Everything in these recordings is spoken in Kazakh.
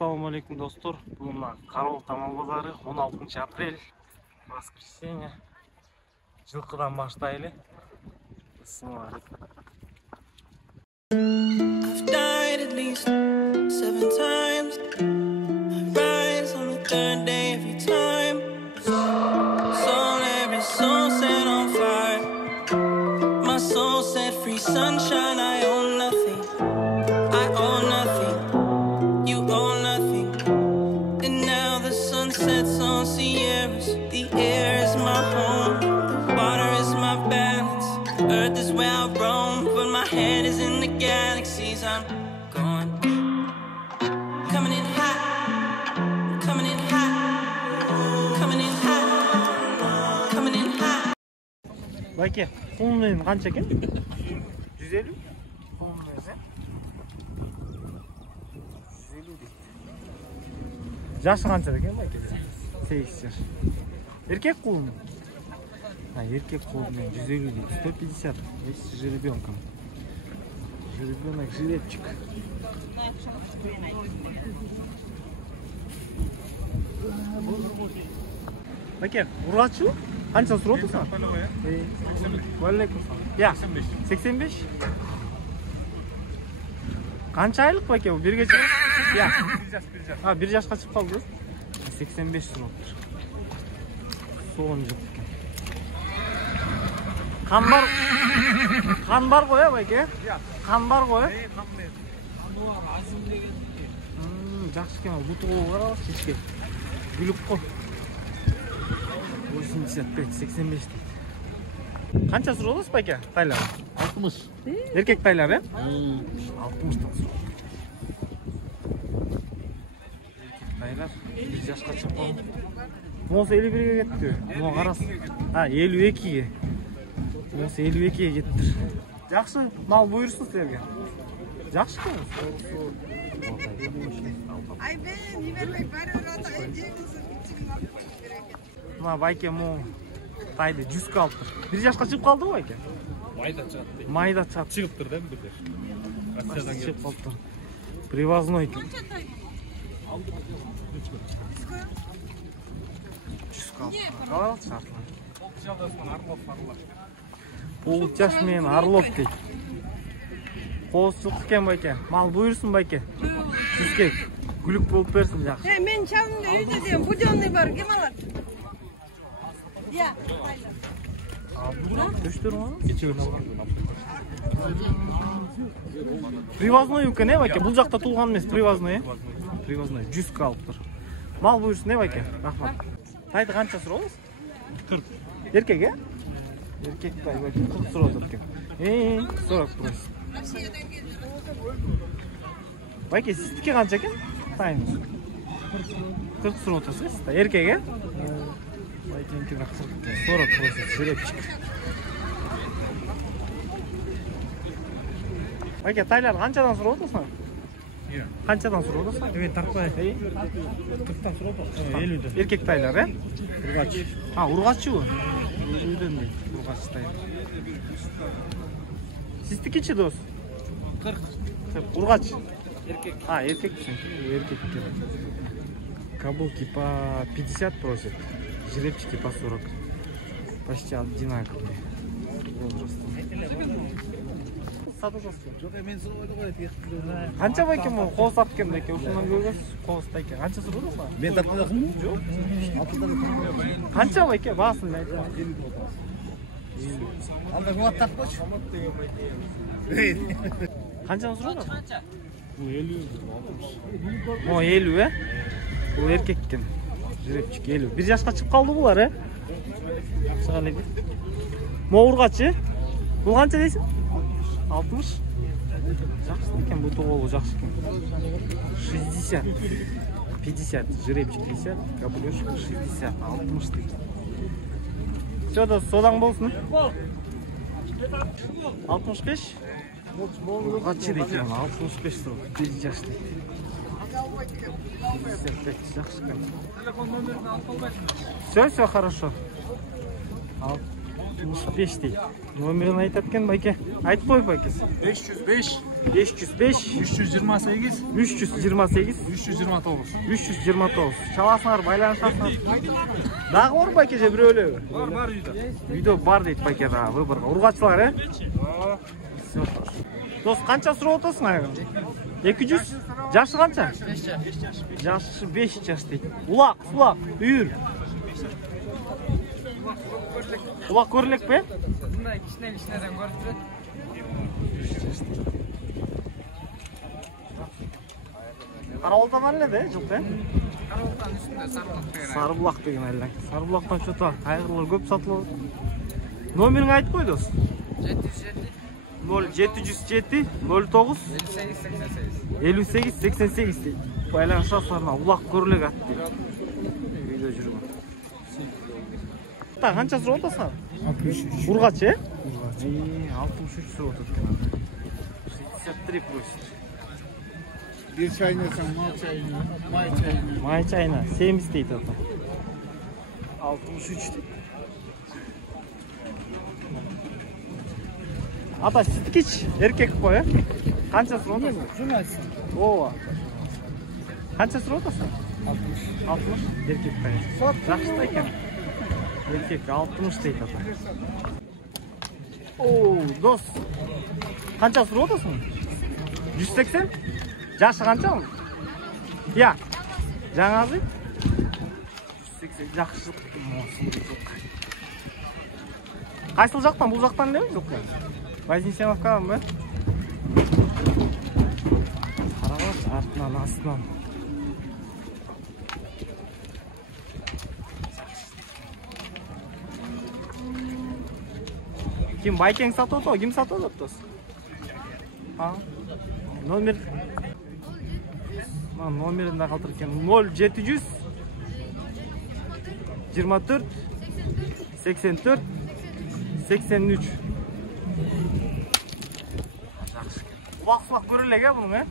Assalamu alaikum dostlar. Bugün Karol Tamal Bazarı 16 aprel. Воскресенье. Жылқыдан başlayalım. Assalamu alaikum. I've died at least 7 times. I rise on the 3rd day every time. Every soul set on fire. My soul set free, sunshine. I own nothing. I own nothing. You own nothing. And now the sun sets on Sierras. The air is my home. The water is my balance. Earth is where I roam. But my head is in the galaxies. I'm going. Coming in hot. Coming in hot. Coming in hot. Coming in hot. Bayke, konumun kança ekan? 150? Konumun ese? 150 deydi. Yaşı kança ekan Bayke? 8 yaş. Erkek konumun? Ha, erkek konumun 150 deydi. 150. Есть жеребенком. Жеребенок жеребчик. Bayke, urgaçı? Kança sürüyordu sen? Ya, 85. Kança aylık Bayke bu? Bir gece? Ya. Ha, bir yaşka çıkıp kaldı. 85 sürüyordur. Soğun çıktı. Kan var koya Bayke? Kan var koya? Жақсы екен, бұты оғыр алып кешке. Гүлік қой. 85, 85 дейді. Қанша сұралысыз Байке? Тайлар? 60. Еркек тайлар, е? 60-тан сұралды. Еркек тайлар, бір жасқа шығып қалды. Мосы 51-ге кетті. Моға қарасы. А, 52-ге. Мосы 52-ге кетті. Жақсы, мал бұйырсын сіздерге. Жақсы көңіз? Ay ben nivelmek var orada ayıcığımızın içini alıp koyup Mına Bayke mu taydı 100 kaldı. Bir yaşka çıkıp kaldı mı Bayke? Mayda çat. Çıkıptır değil mi bir de? Kaçtan çıkıp kaldı. Привозной ekan. 100 kaldı. Kaldı şartlar. Полчаш мен Орлов дейді. Qo'z çıqı ekan Bayke. Mal buyursun Bayke. Sizga gülük болып bersin yaxshi. He men çalımda uyda diyorum. Bu canlı var. Kim alır? Ya. Düştür mü? Привозной екен, не Байке? Бұл жақта туылған емес, привозной, Привозной, 100 қалып тұр. Мал бұйырсын, не Байке? Рахмат. Тайды қанша сұрауыз? 40. Еркек, е? Еркек тай, Байке, 40 сұрау екен. 40 просит. Байке, сіздікі қанша екен? Тайыңыз. 40 сұрау тұрсыз, еркек, е? Байкеньки бірақ 40 просит, жеребчик. Байке, тайлар қаншадан сұрау тұрсың? Қаншадан сұрау тұрсың? Evet, takla. 40'tan sonra bak. 50'den. Еркек тайлар, е? Urgaç. Ha, urgaççı bu. 50'den değil, urgaççı tайлар. Sizdiki dost? 40. Urgaç. Erkek. А, еркек misin? Еркек. Каблуки по 50 просят, жеребчики по 40. Почти одинаковые. Возраст. Сатушасың. Yok hemen soruyordu koydu. Қанша Байке бұл қоз сатып келдім Байке? Ушунан көргөз қоз тайке. Қанша сұрады саған? Ben tatlı yakın mı? Yok. 6'dan. Қанша Байке? Басын айтшы. Alda bu atak koç. Қаншаны сұрады? Bu 50. О, 50, е? Бұл еркек екен. Жеребчик 50. Bir yaşқа шығып қалды бұлар, е? Жақсы қалайды. Мо ургач, е? Бұл қанша дейсің? 60. Жақсы екен, бұл тоғылы жақсы екен. 60. 50. Жеребчик 50. Каблюшка 60. 60 дейді. Все, дост, содан болсын. 65. Ургачы дейді, 65 тұр. 1 жаш дейді. 55 жақсы екен. Все, хорошо. 65 дейді. Номерін айтып екен Байке. Айтып қой Байке. 505. 505 328 328 329. 329. Çalасыңар, байланышасыңар. Дағы бар байке же біреулі? Бар үйде. Үйде бар дейді байке дағы выборға. Урғачылар, Дос, қанша сұрап отырсың аяғын? 200? Жашы қанша? 5 жаш. Жашы 5 жаш дейді. Улақ, үйір. Улақ көрілік бе? Бұндай кішінеден көріп тұрады. Қарауылда бар әлі, жылқы? Қарауылдан үстінде Сарыбұлақ деген. Сарыбұлақ деген әлі. Сарыбұлақтан шота қайғылар көп сатылы. Номерін айтып қой, дос. 0707 09 58 88 дейді. Байланышасыңарына улақ көрілік ат дейді. Үйде жүрген. Қанша сұрап отырсың? 63. Ургач, 63 сұрап отырсың. 63 просит. Bir çayınasın, mal çayını, may çayını. May çayına 70 дейді ата. 63 дейді. Ата сіткіч, еркек қой, Қанша сұрап отырсың? Şunu açsın. Ова. Қанша сұрап отырсың? 60. Еркек қой. Жақсы да екен. Еркек 60 дейді ата. Оу, дос. Қанша сұрап отырсың? 180? Жашы қанша оның? Я. Жаңағы? 180. Жақсы жылқы. Қайсыл жақтан? Бұл жақтан не жылқы? Вознесеновкадан ба? Қарабас, артынан, астынан. Кім байкең сатып отыр, кім сатып отыр? Номер. Номерінде қалтыр екен. 0700 24 84 83. Құлақ көрілек бұның,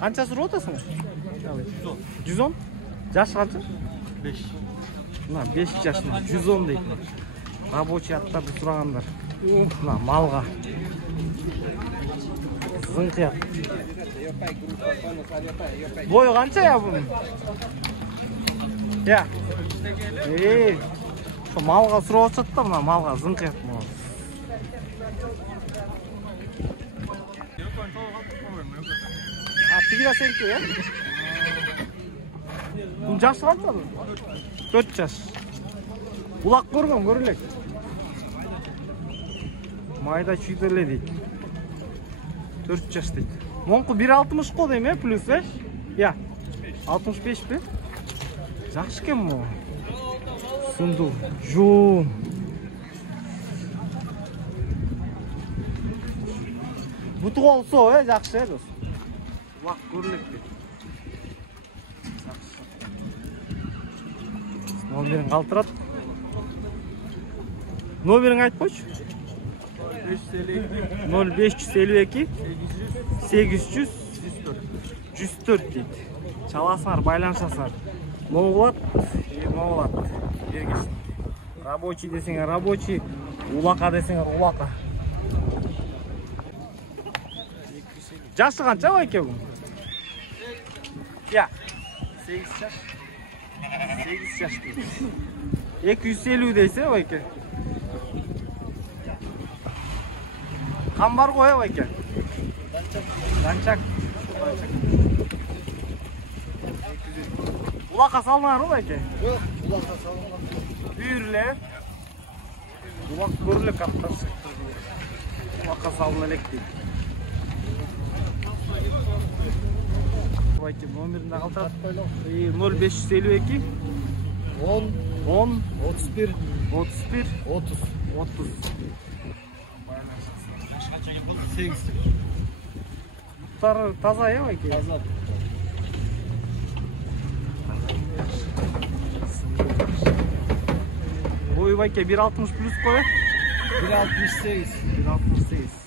Қанша сұрап отырсың? 110? Жашы қанша? 5. 5 жашында 110 дейді. Рабочий аттарды сұрағандар. Малға. Зыңқият. Бойы қанша я бұның? Я. Малға сұрап отырсады да, малға зыңқият. Тігіра сенкі, Бұның жашы қанша бұл? 4 жаш. Улақ көрген, көрілек. Майда чүйдерле дейді. 4 жаш дейді. Монқы 1.60 қой дейм, плюс, Я, 65 бе? Жақшы кен мұ? Сұнду, жуын. Бұты қол со, жақшы, дос. Улақ көрілек дейді. Номерін қалтырат. Номерін айтып қойшы. 0552 800 104 дейді. Çalasыңар, байланышасыңар. Моғылат, моғылат. Бергесін. Рабочий десеңер, рабочий. Улақа десеңер, улақа. Жашы қанша байке бұл? Я. 8 жаш. 8 жаш дейді. 250 дейсі байке. Қан бар ғой байке? Данчак. Улақа салынар байке? Ulak'a salınmaz. Үйірле. Улақ көрлік аттасы. Улаққа салын әлек дейді. Байке номерінде қалтырат. 0552 10, 10 31, 31 30. 30. 8. Бұттары таза байке? Azat. Boyu байке 1.60 плюс қой? 1.68. 1.68.